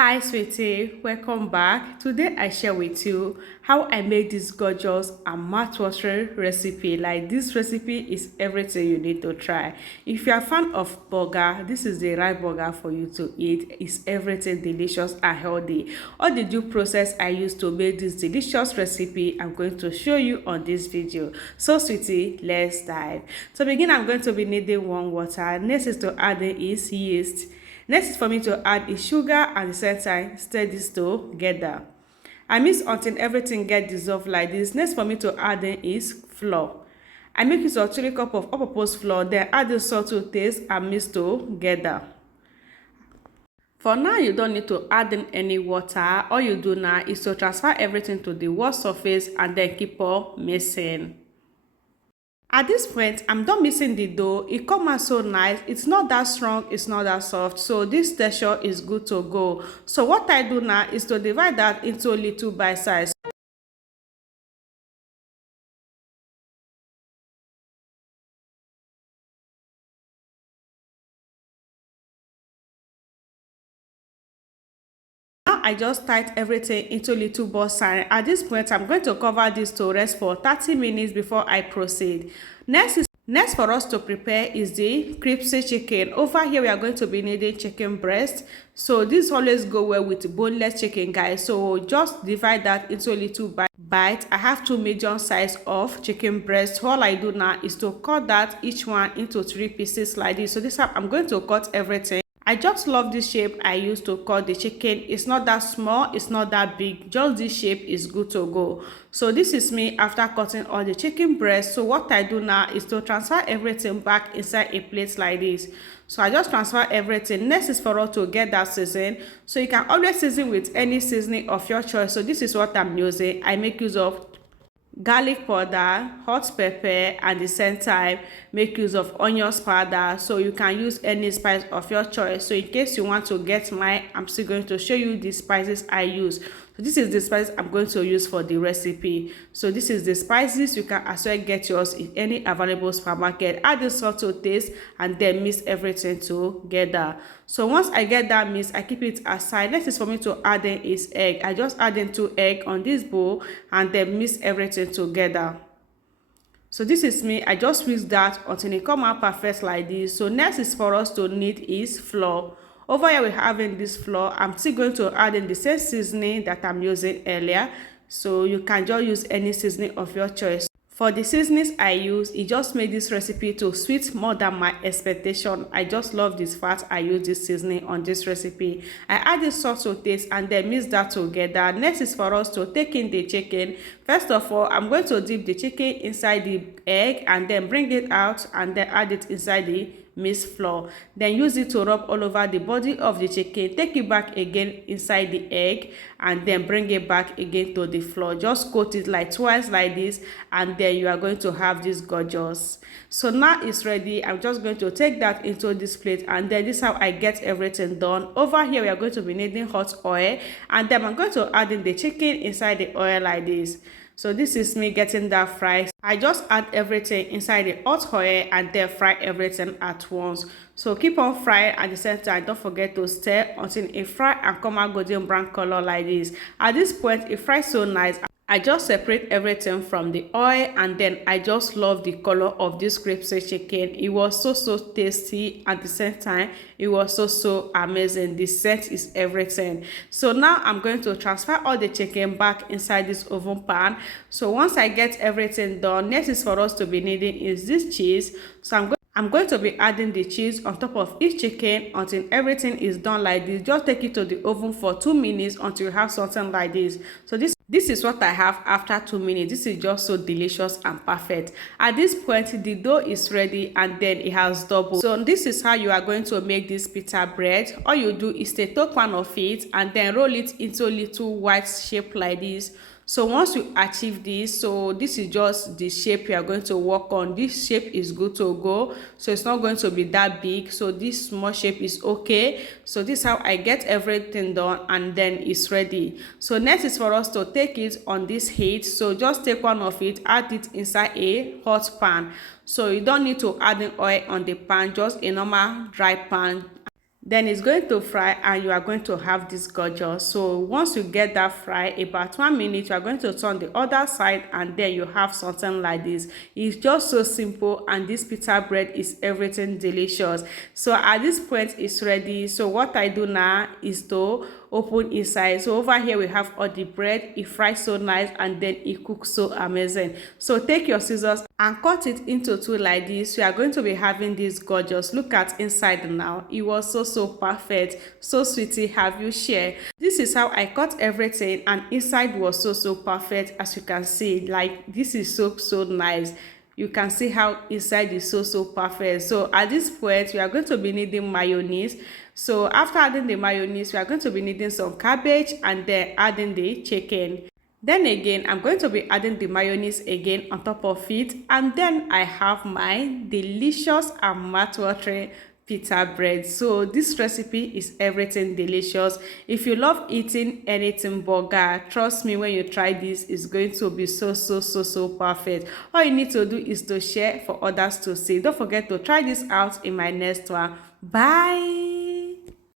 Hi sweetie, welcome back. Today I share with you how I made this gorgeous and mouth-watering recipe. Like this recipe is everything you need to try. If you are a fan of burger, this is the right burger for you to eat. It's everything delicious and healthy. All the due process I used to make this delicious recipe, I'm going to show you on this video. So sweetie, let's dive. To begin, I'm going to be needing warm water. Next is to add in is yeast. Next is for me to add is sugar, and at the same time stir this together. I mix until everything get dissolved like this. Next for me to add in is flour. I make use of 3 cups of all-purpose flour, then add the salt to taste and mix together. For now, you don't need to add in any water. All you do now is to transfer everything to the wall surface and then keep on mixing. At this point, I'm done mixing the dough. It comes out so nice. It's not that strong, it's not that soft. So this texture is good to go. So what I do now is to divide that into little bite size. Now I just tied everything into little ball size. At this point, I'm going to cover this to rest for 30 minutes before I proceed. Next for us to prepare is the crispy chicken. Over here, we are going to be needing chicken breast. So this always go well with boneless chicken, guys. So just divide that into a little bite. I have 2 medium size of chicken breast. All I do now is to cut that each one into 3 pieces like this. So this time I'm going to cut everything. I just love this shape I used to cut the chicken. It's not that small, it's not that big, just this shape is good to go. So this is me after cutting all the chicken breast. So what I do now is to transfer everything back inside a plate like this. So I just transfer everything. Next is for us to get that season. So you can always season with any seasoning of your choice. So this is what I'm using. I make use of garlic powder, hot pepper, and the same time make use of onions powder. So you can use any spice of your choice. So in case you want to get mine, I'm still going to show you the spices I use. So this is the spice I'm going to use for the recipe. So this is the spices. You can as well get yours in any available supermarket. Add the salt to taste and then mix everything together. So once I get that mix, I keep it aside. Next is for me to add in is egg. I just add in 2 eggs on this bowl and then mix everything together. So this is me. I just mix that until it come out perfect like this. So next is for us to need is flour. Over here we having this flour. I'm still going to add in the same seasoning that I'm using earlier. So you can just use any seasoning of your choice. For the seasonings I use, it just made this recipe to sweet more than my expectation. I just love this fact I use this seasoning on this recipe. I add the salt to taste and then mix that together. Next is for us to take in the chicken. First of all, I'm going to dip the chicken inside the egg and then bring it out and then add it inside the mixed flour. Then use it to rub all over the body of the chicken. Take it back again inside the egg and then bring it back again to the flour. Just coat it like twice like this and then you are going to have this gorgeous. So now it's ready. I'm just going to take that into this plate and then this is how I get everything done. Over here we are going to be needing hot oil and then I'm going to add in the chicken inside the oil like this. So this is me getting that fried. I just add everything inside the hot oil and then fry everything at once. So keep on frying at the same time. Don't forget to stir until it fry and come out golden brown color like this. At this point, it fries so nice. I just separate everything from the oil and then I just love the color of this crispy chicken. It was so tasty. At the same time, it was so amazing. The scent is everything. So now I'm going to transfer all the chicken back inside this oven pan. So once I get everything done, next is for us to be needing is this cheese. So I'm going to be adding the cheese on top of each chicken until everything is done like this. Just take it to the oven for 2 minutes until you have something like this. So this is what I have after 2 minutes. This is just so delicious and perfect. At this point, the dough is ready and then it has doubled. So this is how you are going to make this pita bread. All you do is take one of it and then roll it into a little white shape like this. So once you achieve this, so this is just the shape you are going to work on. This shape is good to go, so it's not going to be that big. So this small shape is okay. So this is how I get everything done and then it's ready. So next is for us to take it on this heat. So just take one of it, add it inside a hot pan. So you don't need to add an oil on the pan, just a normal dry pan. then it's going to fry and you are going to have this gorgeous. So once you get that fry about 1 minute, you are going to turn the other side and then you have something like this. It's just so simple and this pita bread is everything delicious. So at this point it's ready. So what I do now is to open inside. So over here we have all the bread. It fries so nice and then it cooks so amazing. So take your scissors and cut it into two like this. We are going to be having this gorgeous. Look at inside now. It was so perfect. So sweetie, have you shared? This is how I cut everything and inside was so perfect. As you can see, like this is so nice. You can see how inside is so perfect. So at this point we are going to be needing mayonnaise. So after adding the mayonnaise, we are going to be needing some cabbage and then adding the chicken. Then again, I'm going to be adding the mayonnaise again on top of it. And then I have my delicious and mouth-watering pita bread. So this recipe is everything delicious. If you love eating anything burger, trust me, when you try this, it's going to be so perfect. All you need to do is to share for others to see. Don't forget to try this out in my next one. Bye.